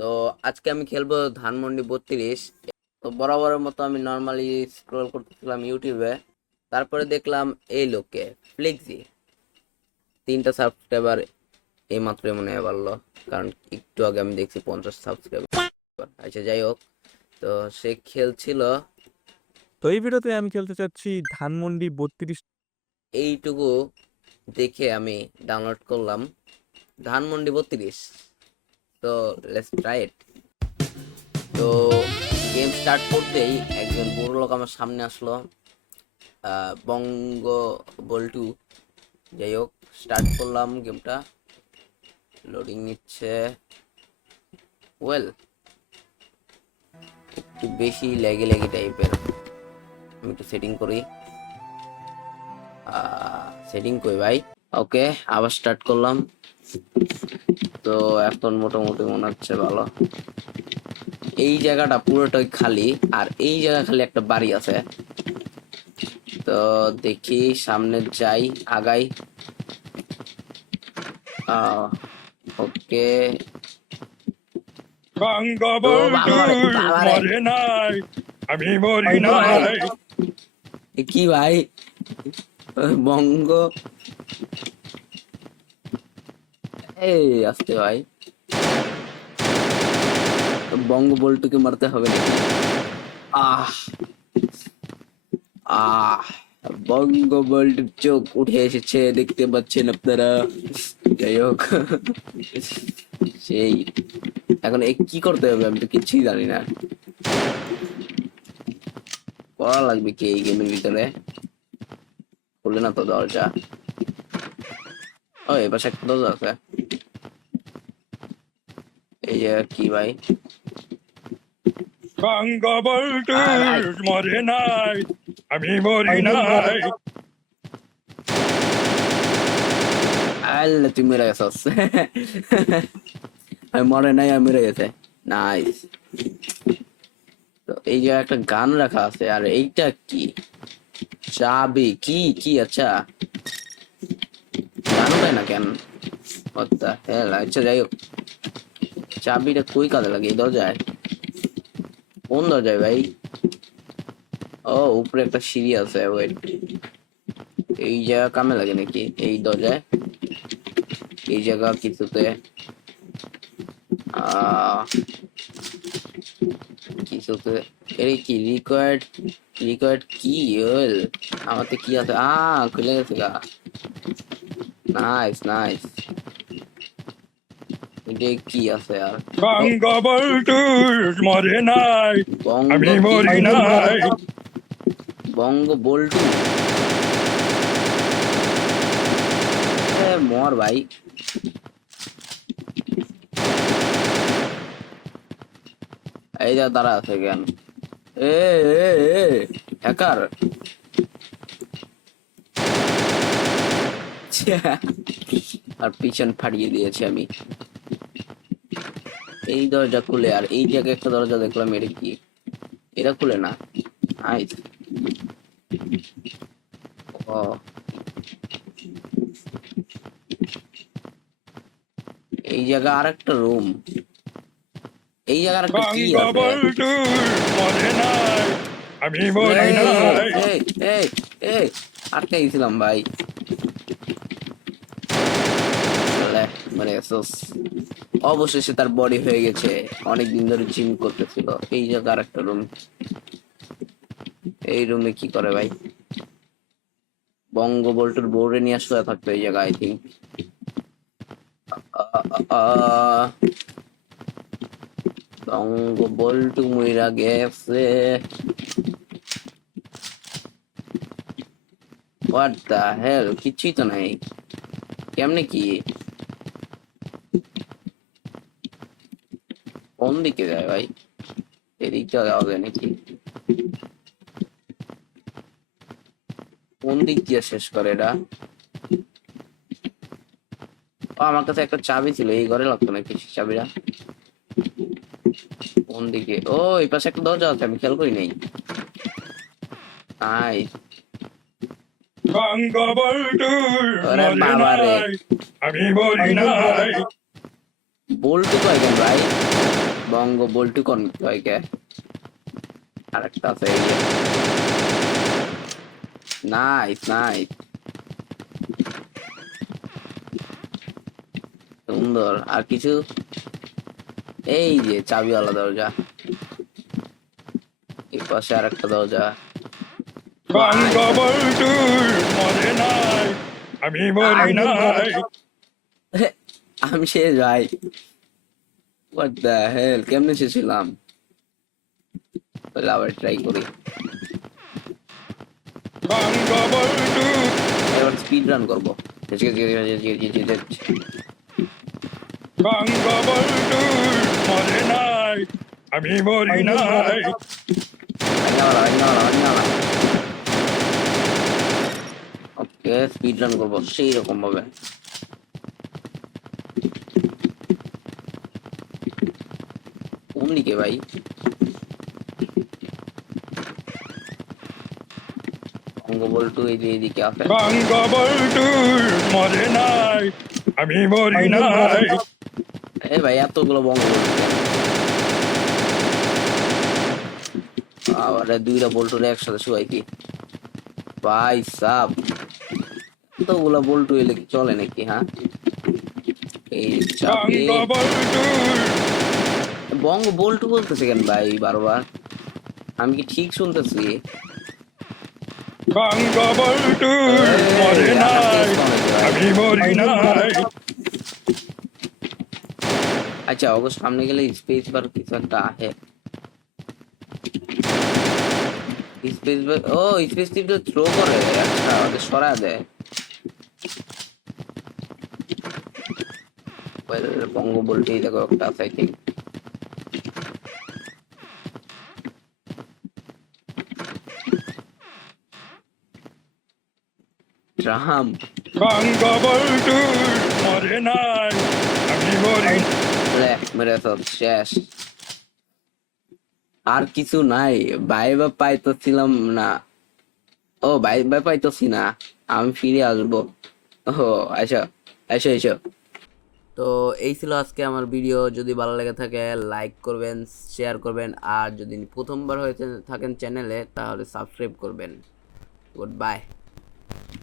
তো আজকে আমি খেলব ধানমন্ডি বত্রিশ। তো বরাবরের মতো আমি নর্মালি স্ক্রল করতেছিলাম ইউটিউবে। তারপরে দেখলাম এই লোককে ফ্লেক্সি তিনটা সাবস্ক্রাইবার এই মাত্রই মনে হয় পারল কারণ একটু আগে আমি দেখছি পঞ্চাশ সাবস্ক্রাইবার আচ্ছা যাই হোক। তো সে খেলছিল। তো এই ভিডিওতে আমি খেলতে চাচ্ছি ধানমন্ডি বত্রিশ। এইটুকু দেখে আমি ডাউনলোড করলাম। ধানমন্ডি বত্রিশ। তো লেটস ট্রাই ইট তো গেম স্টার্ট করতেই একজন বড় লোক আমার সামনে আসলো বঙ্গ বল্টু। যাই হোক স্টার্ট করলাম গেমটা লোডিং নিচ্ছে। ওয়েল একটু বেশি লেগে লেগে টাইপের আমি একটু সেটিং করি। সেটিং কই ভাই। ওকে আবার স্টার্ট করলাম। তো এখন মোটামুটি মনে হচ্ছে ভালো। এই জায়গাটা পুরোটাই খালি আর এই জায়গা খালি একটা বাড়ি আছে। তো দেখি সামনে যাই আগাই। ওকে। আমি মরি নাই। কি ভাই? বঙ্গ এই আসতে ভাই। বঙ্গ বল্টুকে মারতে হবে নাকি? আহ আহ বঙ্গ বল্টুর চোখ উঠে এসেছে, দেখতে পাচ্ছেন আপনারা। যাই হোক, সেই। এখন এ কি করতে হবে আমি তো কিছুই জানি না। করা লাগবে কি এই গেমের ভিতরে? খুলে না তো দরজা। ও এবার একটা দরজা আছে। এই যে কি ভাই? আয়, আয়। মরে নাই আমি মরি নাই। আল্লাহ তুই মেরে গেছস। আমি মরে নাই আমি মেরে গেছে। নাইস তো এই যে একটা গান রাখা আছে আর এইটা কি? চাবি কি কি আচ্ছা। গান না কেন? আচ্ছা যাই হোক। চাবিটা কই কাজে লাগে? দরজায়? কোন দরজায় ভাই? ও, উপরে একটা সিঁড়ি আছে ওয়েট এই জায়গা কামে লাগে নাকি? এই দরজায়? এই জায়গা কিছুতে। কিছুতে। এই কি রিকোয়ার্ড রিকোয়ার্ড কি? ওয়েল আমাতে কি আছে? আ খুলে গেছে গা। নাইস নাইস এটা কি আছে আর? মরে নাই আমি মরি নাই। বঙ্গ বল্টু মর ভাই। এই যা তারা আছে কেন? এ এ এ হ্যাকার। আর পিছন ফাড়িয়ে দিয়েছি আমি। এই দরজা খুলে আর এই জায়গায় একটা দরজা দেখলাম এটা কি? এটা খুলে না? নাইস ও। এই জায়গা আর একটা রুম এই জায়গা আর একটা কি আমি এই, এই, এই, আটকে গেছিলাম ভাই। মানে অবশেষে তার বডি হয়ে গেছে। অনেক দিন ধরে জিম করতেছিল। এই জায়গা আর একটা রুম এই রুমে কি করে ভাই? বঙ্গবল্টুর বোর্ডে নিয়ে আসলে থাকতো এই জায়গা আই থিঙ্ক বঙ্গবল্টু মইরা গেছে। হোয়াট দা হেল কিছুই তো নাই। কেমনে কি? কোন দিকে যায় ভাই? এদিকটা যাওয়া যায় নাকি? কোন দিক দিয়ে শেষ করে এটা? আমার কাছে একটা চাবি ছিল এই ঘরে লাগতো নাকি চাবিটা? কোন দিকে? ও এই পাশে একটা দরজা আছে আমি খেয়াল করি নাই। মরে বাবা রে। আমি নাই। ভাই? বঙ্গ বল্টু কোন কয়কে আরেকটা আছে এই যে। Nice nice. সুন্দর আর কিছু? এই যে চাবিওয়ালা দরজা। এই পাশে আর একটা দরজা আমি আমি শেষ ভাই হোয়াট দ্য হেল কেমনে শেষছিলাম তাহলে আবার ট্রাই করি। এবার স্পিড রান করব। আমি ওকে স্পিড রান করব সেই ভাবে কোন দিকে ভাই? অঙ্গবল্টু এই যে এদিকে আছে বঙ্গবন্ধুর মরে নাই আমি মরি নাই। এ ভাই এতগুলো বঙ্গবল্টু আবার দুইটা বল্টুরে একসাথে শুয়াইছি ভাই সাব এতগুলো বল্টু এলে কি চলে নাকি হ্যাঁ? এই চাপে বঙ্গ বল্টু বলতেছে কেন ভাই বারবার? আমি কি ঠিক শুনতেছি? বঙ্গবন্ধুর মরে নাই আমি মরি নাই। আচ্ছা অবশ্য সামনে গেলে স্পেস বার কিছু একটা আছে। স্পেস বার ও স্পেস টিপটা থ্রো করে আচ্ছা ওকে সরা দেয়। বঙ্গ বলতে দেখো একটা আছে বঙ্গবন্ধুর মরে সব শেষ। আর কিছু নাই। ভাইবা পাইতেছিলাম না। ও ভাই ভাই পাইতেছি না। আমি ফিরে আসব। ও আচ্ছা এসো এসো তো এই ছিল আজকে আমার ভিডিও। যদি ভালো লেগে থাকে লাইক করবেন শেয়ার করবেন। আর যদি প্রথমবার হয়ে থাকেন চ্যানেলে তাহলে সাবস্ক্রাইব করবেন। Good bye.